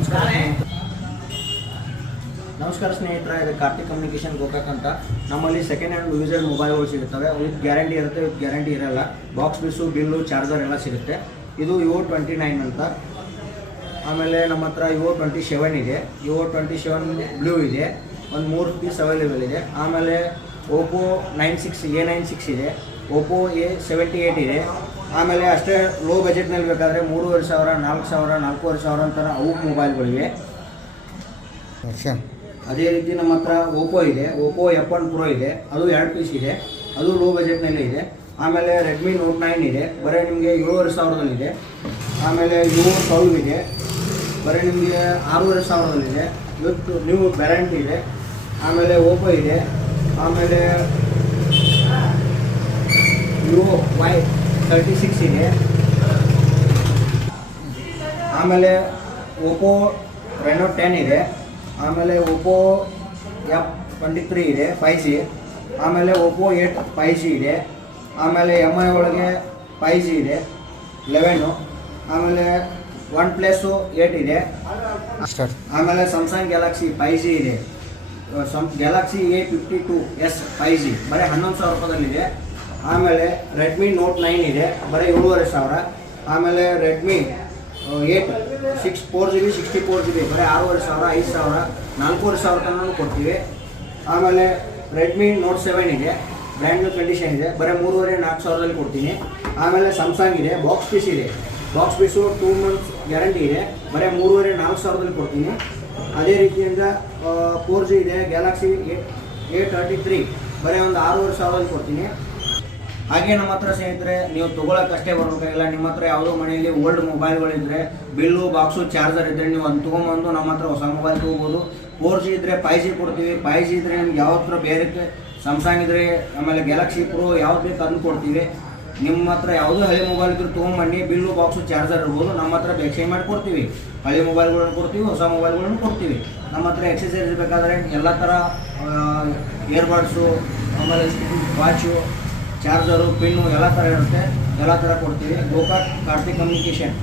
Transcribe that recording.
ನಮಸ್ಕಾರ ನಮಸ್ಕಾರ ಸ್ನೇಹಿತರೆ, ಇದು ಕಾರ್ತಿಕ್ ಕಮ್ಯುನಿಕೇಷನ್ ಗೋಕಾಕ್ ಅಂತ. ನಮ್ಮಲ್ಲಿ ಸೆಕೆಂಡ್ ಹ್ಯಾಂಡ್ ಯೂಸರ್ ಮೊಬೈಲ್ಗಳು ಸಿಗುತ್ತವೆ. ವಿತ್ ಗ್ಯಾರಂಟಿ ಇರುತ್ತೆ, ವಿತ್ ಗ್ಯಾರಂಟಿ ಇರಲ್ಲ. ಬಾಕ್ಸ್ ಪೀಸು, ಬಿಲ್ಲು, ಚಾರ್ಜರ್ ಎಲ್ಲ ಸಿಗುತ್ತೆ. ಇದು Vivo29 ಅಂತ. ಆಮೇಲೆ ನಮ್ಮ ಹತ್ರ Vivo27 ಇದೆ, Vivo27 ಬ್ಲೂ ಇದೆ, ಒಂದು 3 ಪೀಸ್ ಅವೈಲೇಬಲ್ ಇದೆ. ಆಮೇಲೆ Oppo A96 ಇದೆ, Oppo A78 ಇದೆ. ಆಮೇಲೆ ಅಷ್ಟೇ ಲೋ ಬಜೆಟ್ನಲ್ಲಿ ಬೇಕಾದರೆ 3,500, 4,000, 4,500 ಅಂತರ ಅವು ಮೊಬೈಲ್ಗಳಿವೆ. ಅದೇ ರೀತಿ ನಮ್ಮ ಹತ್ರ Oppo ಇದೆ, Oppo F1 Pro ಇದೆ, ಅದು 2 ಪೀಸ್ ಇದೆ, ಅದು ಲೋ ಬಜೆಟ್ನಲ್ಲೇ ಇದೆ. ಆಮೇಲೆ Redmi Note 9 ಇದೆ, ಬರೀ ನಿಮಗೆ 7,500 ಇದೆ. ಆಮೇಲೆ Vivo 12 ಇದೆ, ಬರೀ ನಿಮಗೆ 6,500 ವಿತ್ ನ್ಯೂ ವ್ಯಾರಂಟಿ ಇದೆ. ಆಮೇಲೆ Oppo ಇದೆ. ಆಮೇಲೆ Vivo Y36 ಇದೆ. ಆಮೇಲೆ Oppo Reno 10 ಇದೆ. ಆಮೇಲೆ Oppo F23 ಇದೆ 5G. ಆಮೇಲೆ Oppo 8 5G ಇದೆ. ಆಮೇಲೆ MI ಒಳಗೆ 5G ಇದೆ 11. ಆಮೇಲೆ OnePlus 8 ಇದೆ. ಆಮೇಲೆ Samsung Galaxy 5G ಇದೆ, Galaxy A52s 5G ಬರೀ 11,000 ರೂಪಾಯಿದಲ್ಲಿದೆ. ಆಮೇಲೆ Redmi Note 9 ಇದೆ, ಬರೀ 7,500. ಆಮೇಲೆ Redmi 8 4GB 64GB ಬರೀ 6,500, 5,000, 4,500 ತನಕ ಕೊಡ್ತೀವಿ. ಆಮೇಲೆ Redmi Note 7 ಇದೆ, ಬ್ರ್ಯಾಂಡ್ ನ್ಯೂ ಕಂಡೀಷನ್ ಇದೆ, ಬರೀ 3,500-4,000 ಕೊಡ್ತೀನಿ. ಆಮೇಲೆ Samsung ಇದೆ, ಬಾಕ್ಸ್ ಪೀಸ್ ಇದೆ, ಬಾಕ್ಸ್ ಪೀಸು 2 months ಗ್ಯಾರಂಟಿ ಇದೆ, ಬರೀ 3,500-4,000 ಕೊಡ್ತೀನಿ. ಅದೇ ರೀತಿಯಿಂದ 4G ಇದೆ, Galaxy A33 ಬರೀ ಒಂದು 6,500 ಕೊಡ್ತೀನಿ. ಹಾಗೆ ನಮ್ಮ ಹತ್ರ ಸ್ನೇಹಿತರೆ, ನೀವು ತೊಗೊಳಕ್ಕಷ್ಟೇ ಬರಬೇಕಾಗಿಲ್ಲ. ನಿಮ್ಮ ಹತ್ರ ಯಾವುದೋ ಮನೆಯಲ್ಲಿ ಓಲ್ಡ್ ಮೊಬೈಲ್ಗಳಿದ್ದರೆ, ಬಿಲ್ಲು, ಬಾಕ್ಸು, ಚಾರ್ಜರ್ ಇದ್ದರೆ ನೀವು ಒಂದು ತೊಗೊಂಬಂದು ನಮ್ಮ ಹತ್ರ ಹೊಸ ಮೊಬೈಲ್ ತೊಗೋಬೋದು. 4G ಇದ್ದರೆ 5G ಕೊಡ್ತೀವಿ, 5G ಇದ್ದರೆ ನಿಮ್ಗೆ ಯಾವ ಹತ್ರ ಬೇರೆ Samsung ಇದ್ದರೆ, ಆಮೇಲೆ Galaxy Pro ಯಾವ್ದು ಬೇಕು ತಂದು ಕೊಡ್ತೀವಿ. ನಿಮ್ಮ ಹತ್ರ ಯಾವುದೋ ಹಳೆ ಮೊಬೈಲ್ ಇದ್ರೂ ತೊಗೊಂಬನ್ನಿ, ಬಿಲ್ಲು, ಬಾಕ್ಸು, ಚಾರ್ಜರ್ ಇರ್ಬೋದು, ನಮ್ಮ ಹತ್ರ ಎಕ್ಸ್ಚೇಂಜ್ ಮಾಡಿ ಕೊಡ್ತೀವಿ. ಹಳೆ ಮೊಬೈಲ್ಗಳನ್ನು ಕೊಡ್ತೀವಿ, ಹೊಸ ಮೊಬೈಲ್ಗಳನ್ನು ಕೊಡ್ತೀವಿ. ನಮ್ಮ ಹತ್ರ ಎಕ್ಸಸರೀಸ್ ಬೇಕಾದರೆ ಎಲ್ಲ ಥರ ಇಯರ್ಬಡ್ಸು, ಆಮೇಲೆ ವಾಚು, ಚಾರ್ಜರು, ಪಿನ್ನು ಎಲ್ಲ ಥರ ಇರುತ್ತೆ, ಎಲ್ಲ ಥರ ಕೊಡ್ತೀವಿ. ಗೋಕಾಕ್ ಕಾರ್ತಿಕ್ ಕಮ್ಯುನಿಕೇಷನ್.